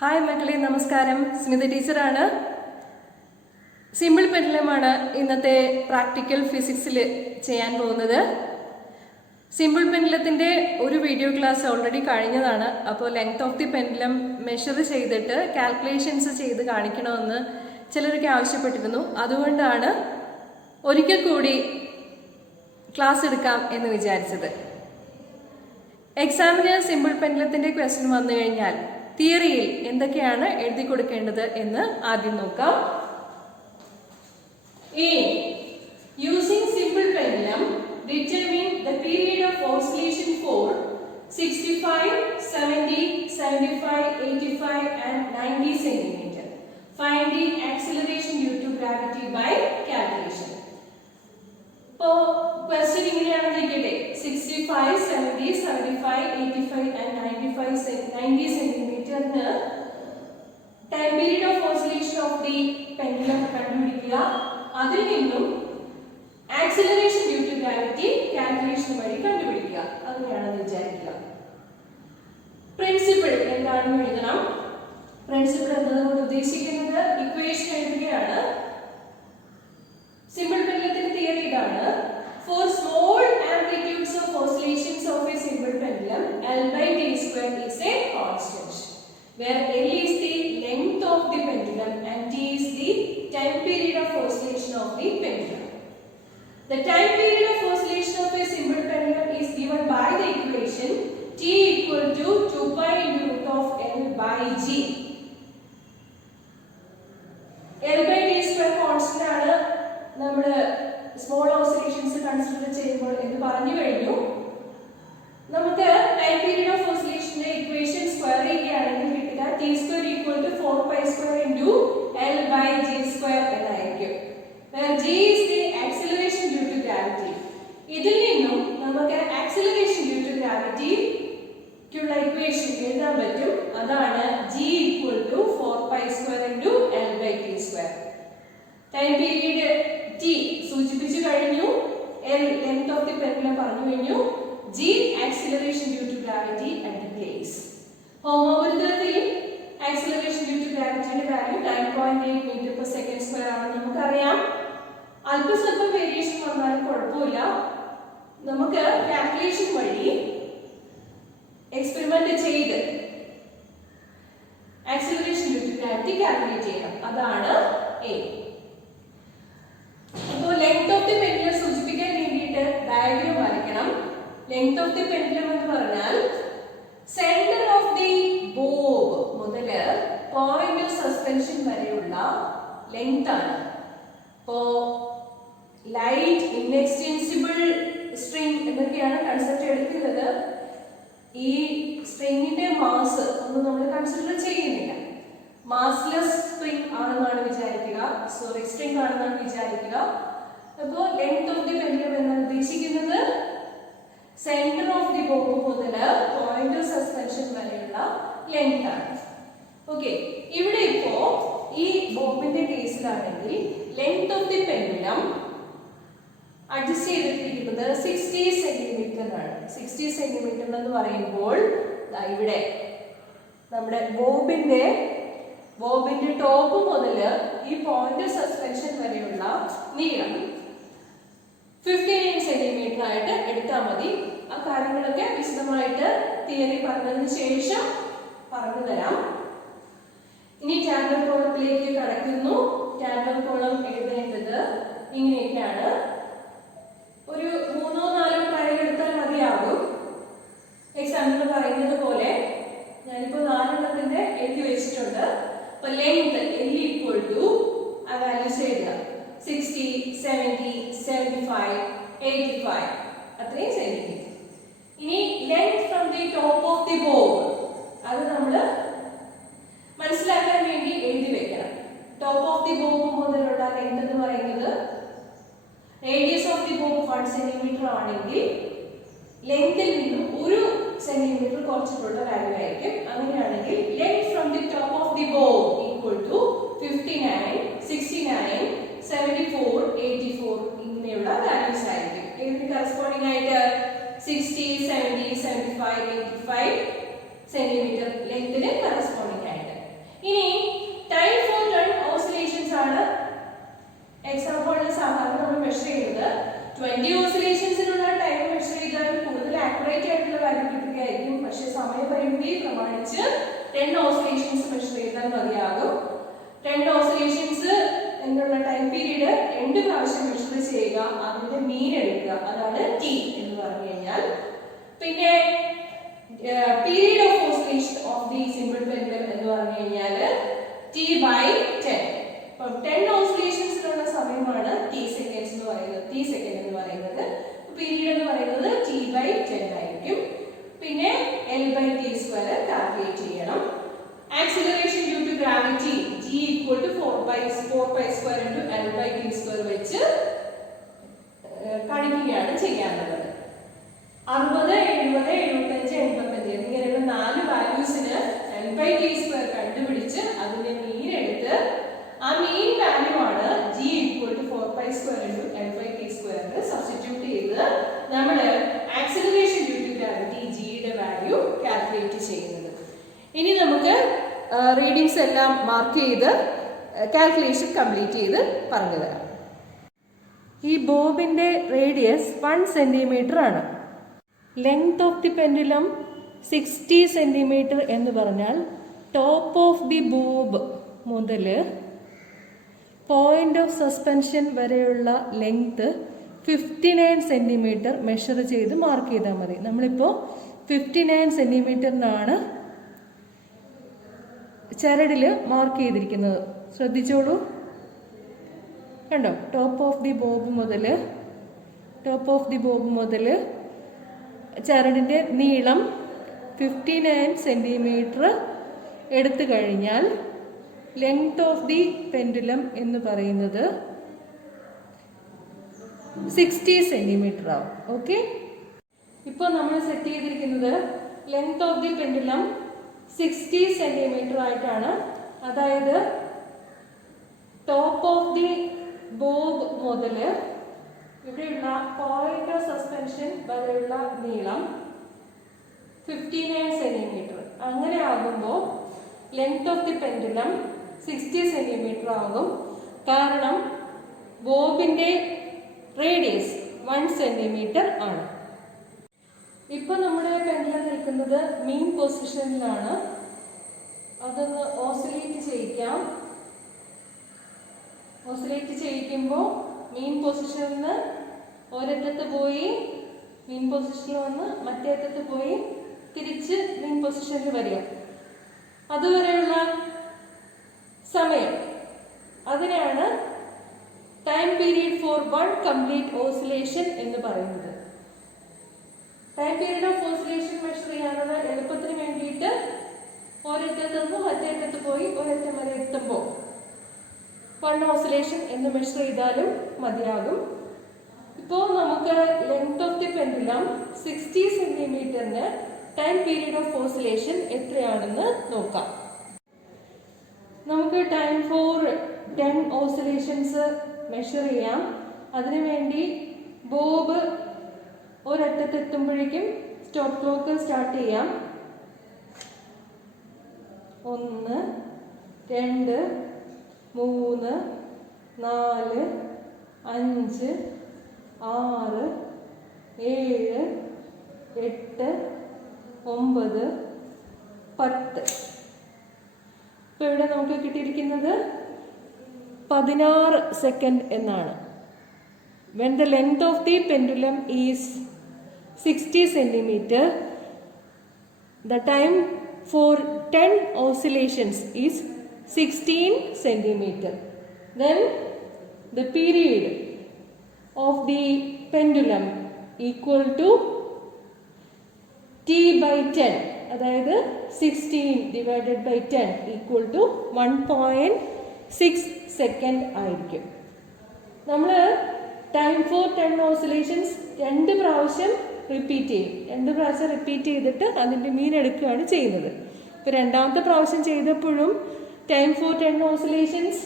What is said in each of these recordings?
Hi മക്കളെ, നമസ്കാരം. സ്മിത ടീച്ചറാണ്. സിമ്പിൾ പെൻഡുലമാണ് ഇന്നത്തെ പ്രാക്ടിക്കൽ ഫിസിക്സിൽ ചെയ്യാൻ പോകുന്നത്. സിമ്പിൾ പെൻഡുലത്തിൻ്റെ ഒരു വീഡിയോ ക്ലാസ് ഓൾറെഡി കഴിഞ്ഞതാണ്. അപ്പോൾ length of the pendulum measure ചെയ്തിട്ട് കാൽക്കുലേഷൻസ് ചെയ്ത് കാണിക്കണമെന്ന് ചിലരൊക്കെ ആവശ്യപ്പെട്ടിരുന്നു. അതുകൊണ്ടാണ് ഒരിക്കൽ കൂടി ക്ലാസ് എടുക്കാം എന്ന് വിചാരിച്ചത്. എക്സാമിന് സിമ്പിൾ പെൻഡുലത്തിൻ്റെ ക്വസ്റ്റ്യൻ വന്നു കഴിഞ്ഞാൽ തിയറിയിൽ എന്തൊക്കെയാണ് എഴുതി കൊടുക്കേണ്ടത് എന്ന് ആദ്യം നോക്കാം. Using simple pendulum, determine the period of oscillation for 65, 70, 75, 85 and 90 centimeter. Find the acceleration due to gravity by calculation. So, question ഇങ്ങനെയാണെന്നിരിക്കട്ടെ. 65, 70, 75, 85 and 90 centimeter time period of oscillation of the pendulum കണ്ടുപിടിക്കുക. അതിൽ നിന്നും acceleration due to gravity calculation വഴി കണ്ടുപിടിക്കുക. അങ്ങനെയാണെന്ന് വിചാരിക്കുക. Principle എന്താണെന്ന് എഴുതണം. Principle എന്നതുകൊണ്ട് ഉദ്ദേശിക്കുന്നത് ഇക്വേഷൻ എഴുതുകയാണ്. സിമ്പിൾ പെൻഡുലത്തിന്റെ തിയറി ഇതാണ്. For small amplitudes of oscillations of a simple pendulum, L by T square is a constant, where L is the length of the pendulum and T is the time period of oscillation of the pendulum. The time period of oscillation of a simple pendulum is given by the equation T equal to 2 pi into root of L by G. L by T square constant ആണ് നമ്മൾ small oscillations consider ചെയ്യുമ്പോൾ എന്ന് പറഞ്ഞു കഴിഞ്ഞു. നമുക്ക് time period of ഓസിലേഷന്റെ equation square ചെയ്യുകയാണെങ്കിൽ കിട്ടുക T square equal to 4 pi square into L by G square എന്നായിരിക്കും. where g is the acceleration due to gravity. ഇതിൽ നിന്നും നമുക്ക് acceleration due to gravity ക്കുള്ള ഇക്വേഷൻ എഴുതാൻ പറ്റും. അതാണ് g equal to 4 pi square into l by t square. Time period t സൂചിപ്പിച്ചു കഴിഞ്ഞു, l length of the pendulum പറഞ്ഞു കഴിഞ്ഞു, g acceleration due to gravity at the place. ഹോമോപരിതലത്തിൽ acceleration due to gravity യുടെ value 9.8 meter per second square ആണെന്ന് നമുക്കറിയാം. അല്പസ്വല്പം variation വന്നാലും കുഴപ്പമില്ല. നമുക്ക് കാൽക്കുലേഷൻ വഴി എക്സ്പെരിമെന്റ് ചെയ്ത് acceleration due to gravity calculate ചെയ്യണം. അതാണ് A. അപ്പോൾ ലെങ്ത് ഓഫ് ദി പെൻഡുലം സൂചിപ്പിക്കാൻ വേണ്ടിയിട്ട് ഡയഗ്രം വരയ്ക്കണം. ലെങ്ത് ഓഫ് ദി പെൻഡുലം എന്ന് പറഞ്ഞാൽ സെന്റർ ഓഫ് ദി ബോബ് മുതൽ പോയിന്റ് സസ്പെൻഷൻ വരെയുള്ള ലെങ്ത് ആണ്. ഇപ്പോ ലൈറ്റ് ഇൻഎക്സ്റ്റെൻസിബിൾ സ്ട്രിംഗ് എന്നൊക്കെയാണ് കൺസെപ്റ്റ് എടുക്കുന്നത്. ഈ സ്ട്രിങ്ങിന്റെ മാസ് ഒന്നും നമ്മൾ കൺസിഡർ ചെയ്യുന്നില്ല. മാസ്ലെസ് സ്ട്രിംഗ് ആണെന്നാണ് വിചാരിക്കുക, സോറി സ്ട്രിംഗ് ആണെന്നാണ് വിചാരിക്കുക. അപ്പോൾ ലെങ്ത് ഓഫ് ദി പെൻഡുലം എന്നാണ് ഉദ്ദേശിക്കുന്നത് സെന്റർ ഓഫ് ദി ബോബ് മുതൽ പോയിന്റ് സസ്പെൻഷൻ വരെയുള്ള ലെങ്ത് ആണ്. ഓക്കെ, ഇവിടെ ഇപ്പോ ഈ ബോബിന്റെ കേസിലാണെങ്കിൽ length of the pendulum adjust ചെയ്തിരിക്കുന്നത് 60 സെന്റിമീറ്റർ ആണ്. 60 സെന്റിമീറ്റർ എന്ന് പറയുമ്പോൾ ഇവിടെ നമ്മുടെ ബോബിന്റെ ടോപ്പ് മുതൽ ഈ പോയിന്റ് സസ്പെൻഷൻ വരെയുള്ള നീളം 59 സെന്റിമീറ്റർ ആയിട്ട് എടുത്താൽ മതി. ആ കാര്യങ്ങളൊക്കെ വിശദമായിട്ട് തിയറി പറഞ്ഞതിന് ശേഷം പറഞ്ഞു തരാം. ഇനി ടാബുലർ കോളത്തിലേക്ക് കടക്കുന്നു. ടാബുലർ കോളം എഴുതേണ്ടത് ഇങ്ങനെയൊക്കെയാണ്. ഒരു 3-4 കാര്യങ്ങൾ എടുത്താൽ മതിയാകും. എക്സാമ്പിൾ പറയുന്നത് പോലെ ഞാനിപ്പോൾ 4 എഴുതി വെച്ചിട്ടുണ്ട്. അപ്പൊ ലെങ്ത് L ഈക്വൽ ടു ആ വാല്യൂസ് എഴുതുക. 60, 70, 75, 85 അത്രയും സെന്റിമീറ്റർ. ഇനി length from the top of the bob അത് നമ്മൾ മനസ്സിലാക്കാൻ വേണ്ടി എഴുതി വെക്കണം. ടോപ്പ് ഓഫ് ദി ബോബ് മുതലുള്ള ലെങ്ത് എന്ന് പറയുന്നത് radius of the bob 1 centimetre ആണെങ്കിൽ ലെങ്തിൽ നിന്നും 1 സെന്റിമീറ്റർ കുറച്ചിട്ടുള്ള വാല്യൂ ആയിരിക്കും. അങ്ങനെയാണെങ്കിൽ length from the top of the bob equal to 59, 69, 74, 84 ഇങ്ങനെയുള്ള വാല്യൂസ് ആയിരിക്കും. ഇതിന് കറസ്പോണ്ടിങ് ആയിട്ട് 60, 70, 75, 85 സെന്റിമീറ്റർ ലെങ്തിന് കറസ്പോണ്ടിങ് ആയിട്ട് 2 പ്രാവശ്യം മെഷർ ചെയ്യുക, അതിന്റെ മീൻ എടുക്കുക, അതാണ് ടി എന്ന് പറഞ്ഞു കഴിഞ്ഞാൽ. പിന്നെ period of oscillation of the simple pendulum എന്ന് പറഞ്ഞു കഴിഞ്ഞാൽ T/10. അപ്പം 10 ഓസിലേഷൻസിലുള്ള സമയമാണ് ടി സെക്കൻഡ് എന്ന് പറയുന്നത്. പീരീഡ് എന്ന് പറയുന്നത് T/10 ആയിരിക്കും. പിന്നെ L/T² കാൽക്കുലേറ്റ് ചെയ്യണം. Acceleration due to gravity G = 4π² into L/T² വെച്ച് കാണിക്കുകയാണ് ചെയ്യാനുള്ളത്. 60, 70, 75, 85 എന്നിങ്ങനെയുള്ള 4 വാല്യൂസിന് L/T² കണ്ടുപിടിച്ച് അതിന്റെ മീൻ എടുത്ത് ആ മീൻ വാല്യൂ ആണ് G = 4π² into L/T² സബ്സ്റ്റിറ്റ്യൂട്ട് ചെയ്ത് നമ്മൾ ആക്സിലറേഷൻ ഡ്യൂ ടു ഗ്രാവിറ്റി ജിയുടെ വാല്യൂ കാൽക്കുലേറ്റ് ചെയ്യുന്നത്. ഇനി നമുക്ക് റീഡിങ്സ് എല്ലാം മാർക്ക് ചെയ്ത് കാൽക്കുലേഷൻ കംപ്ലീറ്റ് ചെയ്ത് പറഞ്ഞു തരാം. ഈ ബോബിന്റെ റേഡിയസ് 1 സെന്റിമീറ്റർ ആണ്. Length of the pendulum 60 centimetre എന്ന് പറഞ്ഞാൽ ടോപ്പ് ഓഫ് ദി ബോബ് മുതൽ പോയിന്റ് ഓഫ് സസ്പെൻഷൻ വരെയുള്ള ലെങ്ത് 59 സെന്റിമീറ്റർ മെഷർ ചെയ്ത് മാർക്ക് ചെയ്താൽ മതി. നമ്മളിപ്പോൾ 59 സെന്റിമീറ്ററിനാണ് ചരടിൽ മാർക്ക് ചെയ്തിരിക്കുന്നത്. ശ്രദ്ധിച്ചോളൂ, കണ്ടോ? ടോപ്പ് ഓഫ് ദി ബോബ് മുതൽ ചരടിൻ്റെ നീളം 59 സെന്റിമീറ്റർ എടുത്തു കഴിഞ്ഞാൽ ലെങ്ത് ഓഫ് ദി പെൻഡുലം എന്ന് പറയുന്നത് 60 സെന്റിമീറ്റർ ആവും. ഓക്കെ, ഇപ്പോൾ നമ്മൾ സെറ്റ് ചെയ്തിരിക്കുന്നത് length of the pendulum 60 centimetre ആയിട്ടാണ്. അതായത് ടോപ്പ് ഓഫ് ദി ബോബ് മുതൽ ഇവിടെയുള്ള പോയിന്റ് ഓഫ് സസ്പെൻഷൻ വരെയുള്ള നീളം 59 സെന്റിമീറ്റർ. അങ്ങനെ ആകുമ്പോൾ length of the pendulum 60 centimetre ആകും. കാരണം ബോബിന്റെ റേഡിയസ് 1 സെന്റിമീറ്റർ ആണ്. ഇപ്പൊ നമ്മുടെ പെൻഡുലം നിൽക്കുന്നത് മീൻ പൊസിഷനിലാണ്. അതൊന്ന് ഓസിലേറ്റ് ചെയ്യിക്കാം. ഓസിലേറ്റ് ചെയ്യിക്കുമ്പോൾ മീൻ പൊസിഷനിൽ നിന്ന് ഒരറ്റത്ത് പോയി മീൻ പൊസിഷനിൽ വന്ന് മറ്റേ അറ്റത്ത് പോയി തിരിച്ച് മീൻ പൊസിഷനിൽ വരിക. അതുവരെയുള്ള സമയം, അതിനെയാണ് time period for 1 complete oscillation എന്ന് പറയുന്നത്. Time period of oscillation measure ചെയ്യാനുള്ള എളുപ്പത്തിന് വേണ്ടിയിട്ട് ഒരറ്റത്ത് നിന്ന് മറ്റേ അറ്റത്ത് പോയി ഒരറ്റം വരെ എത്തുമ്പോൾ 1 ഓസിലേഷൻ എന്ന് മെഷർ ചെയ്താലും മതിയാകും. ഇപ്പോൾ നമുക്ക് ലെങ്ത് ഓഫ് ദി പെൻഡുലം 60 സെന്റിമീറ്ററിന് ടൈം പീരീഡ് ഓഫ് ഓസിലേഷൻ എത്രയാണെന്ന് നോക്കാം. നമുക്ക് ടൈം ഫോർ 10 ഓസിലേഷൻസ് മെഷർ ചെയ്യാം. അതിനുവേണ്ടി ബോബ് ഒരറ്റത്ത് എത്തുമ്പോഴേക്കും സ്റ്റോപ്പ് ക്ലോക്ക് സ്റ്റാർട്ട് ചെയ്യാം. 1, 2, 3, 4, 5, 6, 7, 8, 9, 10. ഇപ്പോൾ ഇവിടെ നമുക്ക് കിട്ടിയിരിക്കുന്നത് 16 സെക്കൻഡ് എന്നാണ്. When the length of the pendulum is 60 centimeter, the time for 10 oscillations is 16 centimeter. Then the period of the pendulum equal to T/10. അതായത് 16 divided by 10 equal to 1.6 second ആയിരിക്കും. നമ്മൾ time for 10 oscillations 2 പ്രാവശ്യം repeat ചെയ്യും. 2 പ്രാവശ്യം repeat ചെയ്തിട്ട് അതിൻ്റെ മീൻ എടുക്കുകയാണ് ചെയ്യുന്നത്. ഇപ്പോൾ രണ്ടാമത്തെ പ്രാവശ്യം ചെയ്തപ്പോഴും ടൈം ഫോർ 10 ഓസിലേഷൻസ്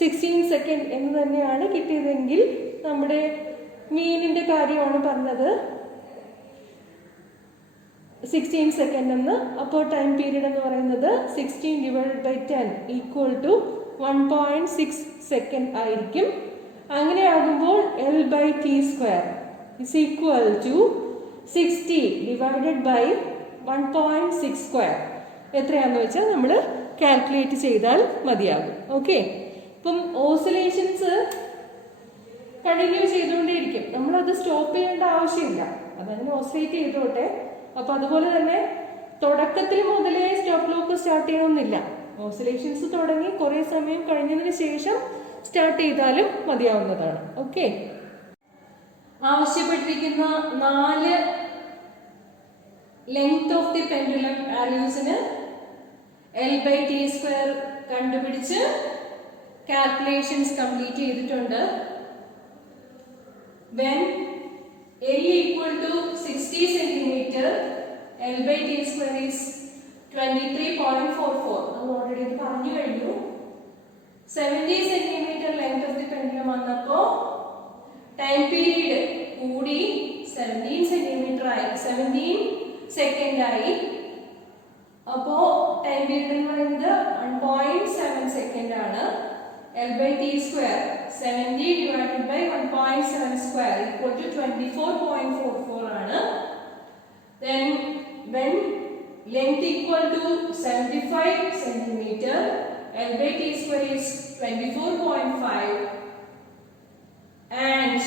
16 സെക്കൻഡ് എന്ന് തന്നെയാണ് കിട്ടിയതെങ്കിൽ നമ്മുടെ മീനിൻ്റെ കാര്യമാണ് പറഞ്ഞത് 16 സെക്കൻഡ് എന്ന്. അപ്പോൾ ടൈം പീരീഡ് എന്ന് പറയുന്നത് 16 divided by 10 equal to 1.6 second ആയിരിക്കും. അങ്ങനെയാകുമ്പോൾ L/T² is equal to 60 divided by 1.6² എത്രയാണെന്ന് വെച്ചാൽ നമ്മൾ കാൽക്കുലേറ്റ് ചെയ്താൽ മതിയാകും. ഓക്കെ, ഇപ്പം ഓസിലേഷൻസ് കണ്ടിന്യൂ ചെയ്തുകൊണ്ടേയിരിക്കും. നമ്മളത് സ്റ്റോപ്പ് ചെയ്യേണ്ട ആവശ്യമില്ല, അതങ്ങനെ ഓസിലേറ്റ് ചെയ്തോട്ടെ. അപ്പൊ അതുപോലെ തന്നെ തുടക്കത്തിൽ മുതലേ സ്റ്റോപ്പ് ക്ലോക്ക് സ്റ്റാർട്ട് ചെയ്യണമെന്നില്ല. ഓസിലേഷൻസ് തുടങ്ങി കുറെ സമയം കഴിഞ്ഞതിന് ശേഷം സ്റ്റാർട്ട് ചെയ്താലും മതിയാവുന്നതാണ്. ഓക്കെ. ആവശ്യപ്പെട്ടിരിക്കുന്ന 4 ലെങ്ത് ഓഫ് ദി പെൻഡുലം വാല്യൂസിന് L/T² കണ്ടുപിടിച്ച് കാൽക്കുലേഷൻസ് കംപ്ലീറ്റ് ചെയ്തിട്ടുണ്ട്. When L equal to 60 centimeter, L/T² is 23.44. നമ്മൾ ഓൾറെഡി ഇത് പറഞ്ഞു കഴിഞ്ഞു. 70 centimeter length of the pendulum വന്നപ്പോ ടൈം പീരീഡ് കൂടി 17 സെന്റിമീറ്റർ ആയി, 17 സെക്കൻഡ് ആയി. അപ്പോ ടൈം പീരീഡ് എന്ന് പറയുന്നത് 1.7 സെക്കൻഡ് ആണ്. L/T² 70 divided by 1.7 square equal to 24.44 ആണ്. Then when length equal to 75 centimeter, L/T² is 24.5, and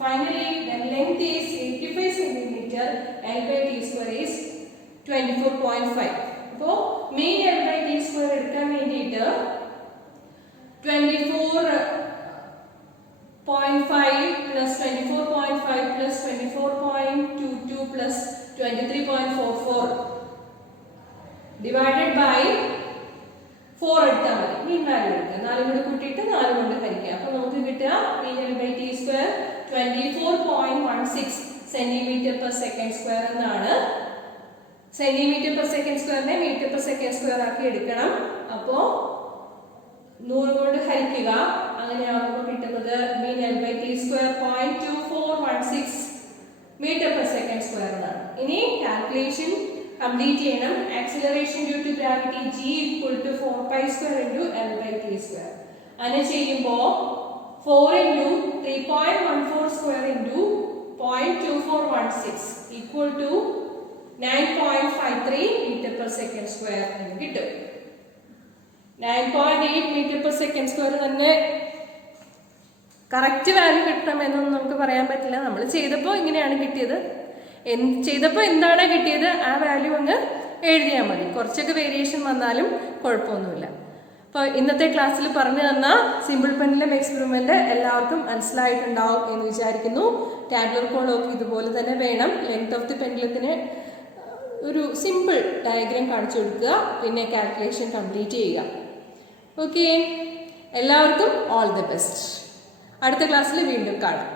finally when length is 85 centimeter, L/T² is 24.5. So mean L/T² എടുക്കാൻ വേണ്ടിയിട്ട് 24.5 plus 24.5 plus 24.22 plus 23.44 divided by 4 എടുത്താൽ മതി. Mean value എടുക്കുക, 4 കൂടെ കൂട്ടിയിട്ട് 4 കൊണ്ട് ഹരിക്കുക. അപ്പൊ നമുക്ക് കിട്ടുക mean L/T² 24.16 centimetre per second square എന്നാണ്. സെന്റിമീറ്റർ പെർ സെക്കൻഡ് സ്ക്വയറിനെ മീറ്റർ പെർ സെക്കൻഡ് സ്ക്വയർ ആക്കി എടുക്കണം. അപ്പോ 100 കൊണ്ട് ഹരിക്കുക, അങ്ങനെയാകുമ്പോൾ കിട്ടുന്നത് mean L/T² 0.2416 metre per second square എന്നാണ്. ഇനി കാൽക്കുലേഷൻ കംപ്ലീറ്റ് ചെയ്യണം. Acceleration due to gravity G equal to 4π² into L/T². അങ്ങനെ ചെയ്യുമ്പോൾ 4 into 3.14² into 0.2416 equal to 9.53 meter per second square എന്ന് കിട്ടും. 9.8 meter per second square തന്നെ കറക്റ്റ് വാല്യൂ കിട്ടണമെന്നൊന്നും നമുക്ക് പറയാൻ പറ്റില്ല. നമ്മൾ ചെയ്തപ്പോൾ ഇങ്ങനെയാണ് കിട്ടിയത്. ചെയ്തപ്പോൾ എന്താണ് കിട്ടിയത് ആ വാല്യൂ അങ്ങ് എഴുതിയാൽ മതി. കുറച്ചൊക്കെ വേരിയേഷൻ വന്നാലും കുഴപ്പമൊന്നുമില്ല. അപ്പോൾ ഇന്നത്തെ ക്ലാസ്സിൽ പറഞ്ഞു തന്ന സിമ്പിൾ പെൻഡുലം എക്സ്പെരിമെന്റ് എല്ലാവർക്കും മനസ്സിലായിട്ടുണ്ടാവും എന്ന് വിചാരിക്കുന്നു. ടാബ്ലർ കോളൊക്കെ ഇതുപോലെ തന്നെ വേണം. ലെങ്ത് ഓഫ് ദി പെൻഡുലത്തിന് ഒരു സിമ്പിൾ ഡയഗ്രാം കാണിച്ചു കൊടുക്കുക, പിന്നെ കാൽക്കുലേഷൻ കംപ്ലീറ്റ് ചെയ്യുക. ഓക്കെ, എല്ലാവർക്കും ഓൾ ദി ബെസ്റ്റ്. അടുത്ത ക്ലാസ്സിൽ വീണ്ടും കാണാം.